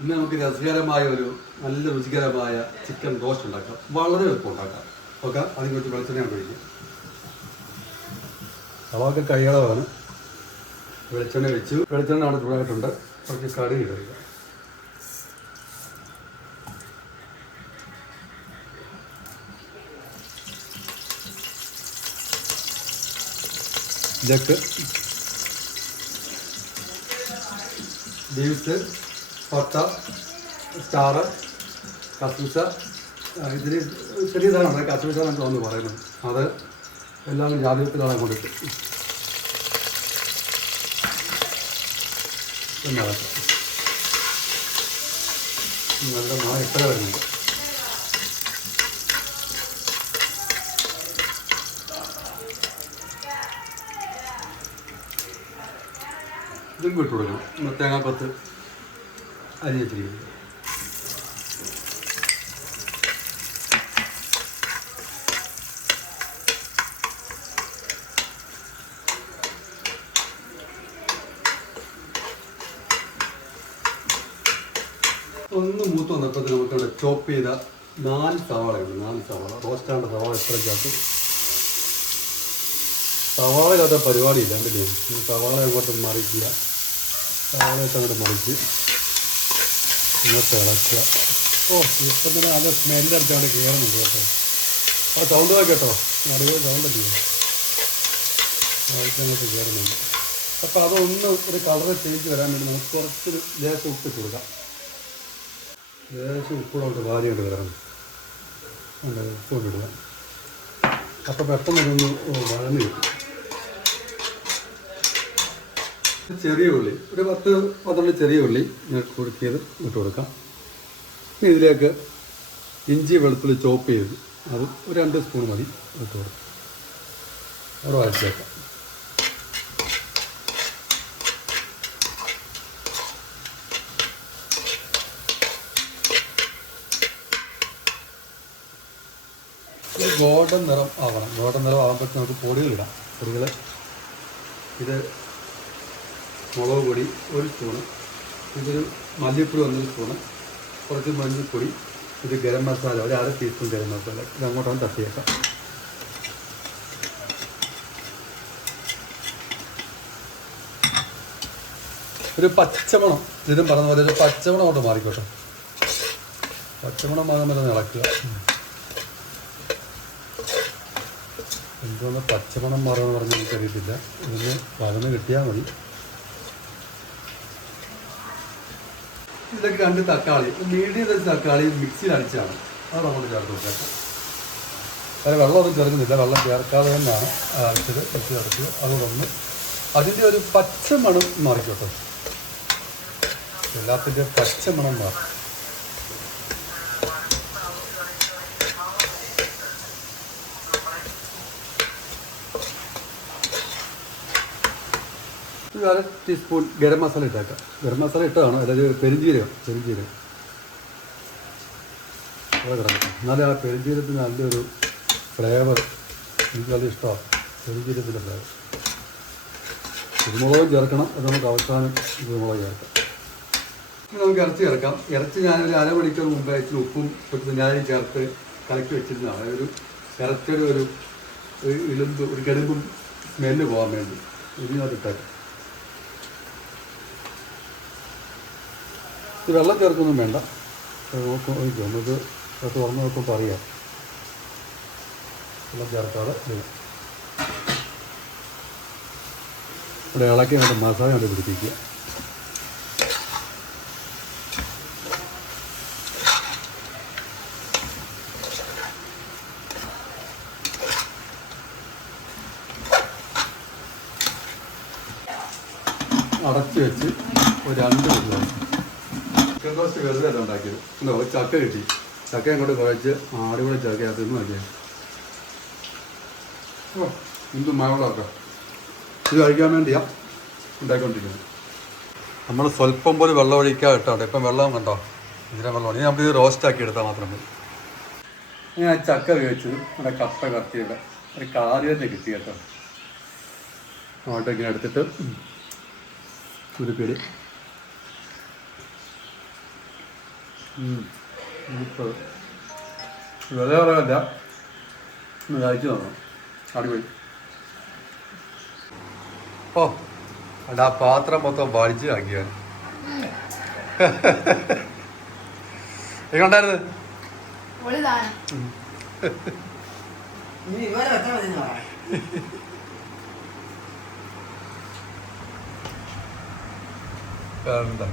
ഇന്ന് നമുക്ക് രസകരമായ ഒരു നല്ല രുചികരമായ ചിക്കൻ റോസ്റ്റ് ഉണ്ടാക്കാം. വളരെ എളുപ്പം ഉണ്ടാക്കാം. ഓക്കെ, അതിന് കുറച്ച് വെളിച്ചെണ്ണ ഒഴിക്കും. സവാള കൈകളാണ്. വെളിച്ചെണ്ണ വെച്ചു. വെളിച്ചെണ്ണ അവിടെ ചൂടായിട്ടുണ്ട്. കുറച്ച് കടുക് ഇടുക. ഇതിലേക്ക് ബീൻസ്, പട്ട, സ്റ്റാർ, കസ്മിസ, ഇതിൽ ചെറിയ സാധനമാണ് കസ്മിസ എന്നൊക്കെ വന്ന് പറയുന്നത്. അത് എല്ലാം ജാതിയത്തിലാണ് കൊണ്ടിട്ട് നല്ല മഴ ഇത്ര വരുന്നുണ്ട്. ഇതും വിട്ടു കൊടുക്കണം. തേങ്ങാക്കൊത്ത് അരിഞ്ഞ് വെച്ചിരിക്കുന്നത്. ഒന്ന് മൂത്ത് വന്നപ്പോൾ നമുക്കിവിടെ ചോപ്പ് ചെയ്ത 4 സവാളയുണ്ട്. 4 സവാള റോസ്റ്റാണ്ട് സവാള എത്രയ്ക്കകത്ത് സവാള കഥ പരിപാടിയില്ല. കണ്ടില്ലേ, സവാള അങ്ങോട്ട് മറിക്കുക. സവാളയിട്ട് അങ്ങോട്ട് മറിച്ച് ഇങ്ങോട്ട് ഇളക്കുക. ഇപ്പം തന്നെ നല്ല സ്മെല്ലടിച്ചാണ്ട് കയറുന്നുണ്ട് കേട്ടോ. ആ സൗണ്ട് വാ കേട്ടോ, അടിപൊളി സൗണ്ടല്ലേ, അങ്ങോട്ട് കയറുന്നുണ്ട്. അപ്പോൾ അതൊന്ന് ഒരു കളറ് ചേഞ്ച് വരാൻ വേണ്ടി നമുക്ക് കുറച്ചൊരു ലേശം ഉപ്പിട്ട് കൊടുക്കാം. ലേശം ഉപ്പിടോട്ട് വാരിയോട്ട് വരണം. ഉപ്പോട്ട് ഇടുക. അപ്പോൾ പെട്ടെന്ന് ഇതൊന്ന് വഴന്ന് കിട്ടും. ചെറിയ ഉള്ളി ഒരു 10-12 ചെറിയ ഉള്ളി കുറുക്കിയത് ഇട്ട് കൊടുക്കാം. ഇനി ഇതിലേക്ക് ഇഞ്ചി വെളുത്തുള്ളി ചോപ്പ് ചെയ്ത് അത് ഒരു 2 സ്പൂൺ മതി ഇട്ട് കൊടുക്കാം. അവിടെ വഴച്ചേക്കാം. ഒരു ഗോൾഡൻ നിറം ആവണം. ഗോൾഡൻ നിറം ആകുമ്പോഴത്തേക്ക് നമുക്ക് പൊടികളിടാം. പൊടികൾ ഇത് മുളക് പൊടി 1 സ്പൂണ്, ഇതൊരു മല്ലിപ്പൊടി 1 സ്പൂണ്, കുറച്ച് മഞ്ഞൾപ്പൊടി, ഇത് ഗരം മസാല ഒരു 1/2 ടീസ്പൂൺ ഗരം മസാല. ഇത് അങ്ങോട്ടാണ് തട്ടിയേക്കാം. ഒരു പച്ചമണം, ഇതിനും പറഞ്ഞ പോലെ ഒരു പച്ചമണം കൊണ്ട് മാറിക്കോട്ടെ. പച്ചമണം മാറാൻ വരെ ഇളക്കുക. എന്തോന്ന് പച്ചമണം മാറുമെന്ന് പറഞ്ഞാൽ എനിക്കറിയത്തില്ല. ഇതിന് വഴന്ന് കിട്ടിയാൽ മതി. ഇതിലേക്ക് 2 തക്കാളി, മീഡിയം സൈസ് തക്കാളി മിക്സിയിൽ അടിച്ചാണ് അത് നമ്മൾ ചേർത്ത് കൊടുക്കാം. അത് വെള്ളമൊന്നും ചേർക്കുന്നില്ല, വെള്ളം ചേർക്കാതെ തന്നെയാണ് അടിച്ചത്. മിക്സി അടച്ചത് അതുകൊണ്ടൊന്ന് അതിൻ്റെ ഒരു പച്ചമണം മാറിക്കോട്ടെ. എല്ലാത്തിൻ്റെ പച്ചമണം മാറും. ഒരു 1/2 ടീസ്പൂൺ ഗരം മസാല ഇട്ടേക്കാം. ഗരം മസാല ഇട്ടതാണ്, അതായത് പെരുംജീരകം അത് കിടക്കും. എന്നാലും ആ പെരുംജീരകത്തിന് നല്ലൊരു ഫ്ലേവർ എനിക്ക് വളരെ ഇഷ്ടമാണ്. പെരുംജീരകത്തിൻ്റെ ഫ്ലേവർ. കുരുമുളകും ചേർക്കണം. അത് നമുക്ക് അവസാനം കുരുമുളക് ചേർക്കാം. ഇനി നമുക്ക് ഇറച്ചി ചേർക്കാം. ഇറച്ചി ഞാനൊരു 1/2 മണിക്കൂർ മുമ്പ് ഇച്ചിരി ഉപ്പും കുറച്ച് ഞാനും ചേർത്ത് കലക്കി വെച്ചിരുന്നതാണ്. ഒരു ഇറച്ചിയുടെ ഒരു ഇളുമ്പ് ഒരു കടുമ്പും സ്മെല്ല് പോകാൻ വേണ്ടി ഇതിനകത്ത് ഇട്ടേക്കാം. ഇത് വെള്ളം ചേർക്കൊന്നും വേണ്ട. നോക്കും ഒഴിക്കും. നമുക്ക് തുറന്ന് നോക്കുമ്പോൾ അറിയാം. വെള്ളം ചേർക്കാതെ ഇവിടെ ഇളക്കി വേണ്ട മസാല കൊണ്ട് പിടിപ്പിക്കുക. അടച്ച് വെച്ച് ഒരു 2 മിനിറ്റ് ചിക്കൻ റോസ്റ്റ് വെറുതെ അല്ല ഉണ്ടാക്കിയത്. ഉണ്ടോ, ചക്ക കിട്ടി. ചക്ക അങ്ങോട്ട് കുഴച്ച് അടിപൊളി ചക്ക തിന്ന് നോക്കിയാൽ എന്ത് മകളൊക്കെ ഇത് കഴിക്കാൻ വേണ്ടിയാണ് ഉണ്ടാക്കിക്കൊണ്ടിരിക്കുന്നത്. നമ്മൾ സ്വല്പം പോലും വെള്ളം ഒഴിക്കാൻ കേട്ടോ. ഇപ്പം വെള്ളം കണ്ടോ, ഇതിനെ വെള്ളം ഇനി നമുക്കിത് റോസ്റ്റാക്കി എടുത്താൽ മാത്രം മതി. ഞാൻ ചക്ക ഉപയോഗിച്ചത് നമ്മുടെ കപ്പ കത്തിയുടെ ഒരു കാര്യം കിട്ടി കേട്ടോ. അങ്ങോട്ട് ഇങ്ങനെ എടുത്തിട്ട് ഉരുപ്പിടി ഇപ്പോൾ വില കുറവല്ല, ഒന്ന് കഴിച്ചു നോക്കണം. അടിപൊളി. ഓ അല്ല, ആ പാത്രം മൊത്തം വലിച്ചു ആക്കിയാൽ എങ്ങോട്ടായിരുന്നു? എന്താ